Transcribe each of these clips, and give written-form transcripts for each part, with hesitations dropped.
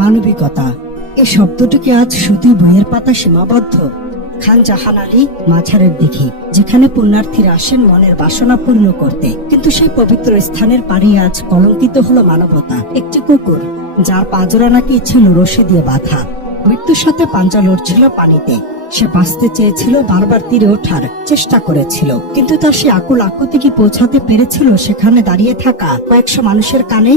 মানবিকতা, এই শব্দটিকে আজ শুধু বইয়ের পাতা সীমাবদ্ধ। খান জাহান আলী মাঝারের দিঘি, যেখানে পুণ্যার্থীরা আসেন মনের বাসনা পূর্ণ করতে, কিন্তু সেই পবিত্র স্থানের পাড়ে আজ কলঙ্কিত হলো মানবতা। একটি কুকুর, যার পাঁজরা নাকি ছিল রশি দিয়ে বাঁধা, মৃত্যুর সাথে পাঞ্জা লড়ছিল পানিতে। সে বাঁচতে চেয়েছিল, বারবার তীরে ওঠার চেষ্টা করেছিল, কিন্তু তার সে আকুল আকুতি কি পৌঁছাতে পেরেছিল সেখানে দাঁড়িয়ে থাকা কয়েকশো মানুষের কানে?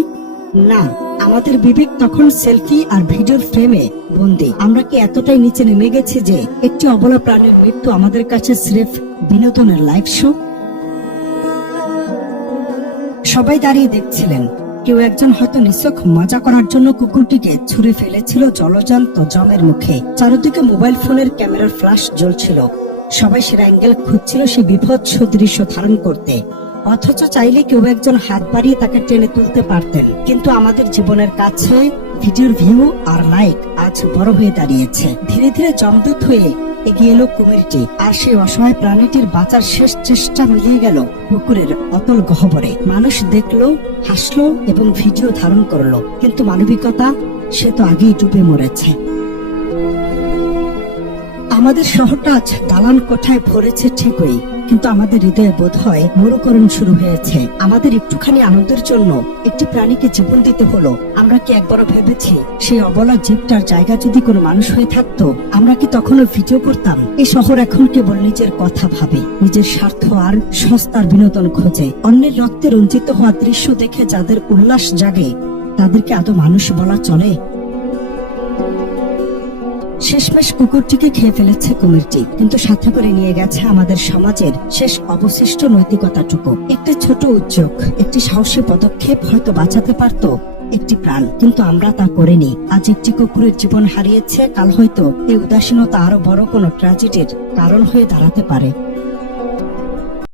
না, আমাদের বিবেক তখন সেলফি আর ভিডিওর ফ্রেমে বন্দী। আমরা কি এতটাই নিচে নেমে গেছি যে একটি অবলা প্রাণীর মৃত্যু আমাদের কাছে স্রেফ বিনোদনের লাইভ শো? সবাই দাঁড়িয়ে দেখছিলেন। কেউ একজন হয়তো নিছক মজা করার জন্য কুকুরটিকে ছুঁড়ে ফেলেছিল জলজান্ত জমের মুখে। চারিদিকে মোবাইল ফোনের ক্যামেরার ফ্ল্যাশ জ্বলছিল। সবাই সেরা অ্যাঙ্গেল খুঁজছিল সেই বিভৎস দৃশ্য ধারণ করতে, অথচ চাইলে কেউ একজন হাত বাড়িয়ে তাকে টেনে তুলতে পারতেন। কিন্তু আমাদের জীবনের কাছে ভিডিওর ভিউ আর লাইক আজ বড় হয়ে দাঁড়িয়েছে। ধীরে ধীরে জমদূত হয়ে এগিয়ে এলো কুমিরটি, আর সেই অসহায় প্রাণীটির বাঁচার শেষ চেষ্টা মিলিয়ে গেল পুকুরের অতল গহ্বরে। মানুষ দেখলো, হাসলো এবং ভিডিও ধারণ করলো, কিন্তু মানবিকতা, সে তো আগেই ডুবে মরেছে। আমাদের শহরটা আজ দালান কোঠায় ভরেছে ঠিকই, কিন্তু আমাদের হৃদয়ে বোধ হয় মরুকরণ শুরু হয়েছে। আমাদের একটুখানি আনন্দের জন্য একটি প্রাণীকে জীবন দিতে হলো। আমরা কি একবারও ভেবেছি সেই অবলা জীবটার জায়গা যদি কোনো মানুষ হয়ে থাকতো, আমরা কি তখনও ভিডিও করতাম? এই শহর এখন কেবল নিজের কথা ভাবে, নিজের স্বার্থ আর সস্তার বিনোদন খোঁজে। অন্যের রক্তে রঞ্জিত হওয়া দৃশ্য দেখে যাদের উল্লাস জাগে, তাদেরকে আদৌ মানুষ বলা চলে? শেষমেশ কুকুরটিকে খেয়ে ফেলেছে কুমিরটি, কিন্তু সাথে করে নিয়ে গেছে আমাদের সমাজের শেষ অবশিষ্ট নৈতিকতাটুকু। একটি ছোট উদ্যোগ, একটি সাহসী পদক্ষেপ হয়তো বাঁচাতে পারত একটি প্রাণ, কিন্তু আমরা তা করিনি। আজ একটি কুকুরের জীবন হারিয়েছে, কাল হয়তো এই উদাসীনতা আরো বড় কোনো ট্র্যাজেডির কারণ হয়ে দাঁড়াতে পারে।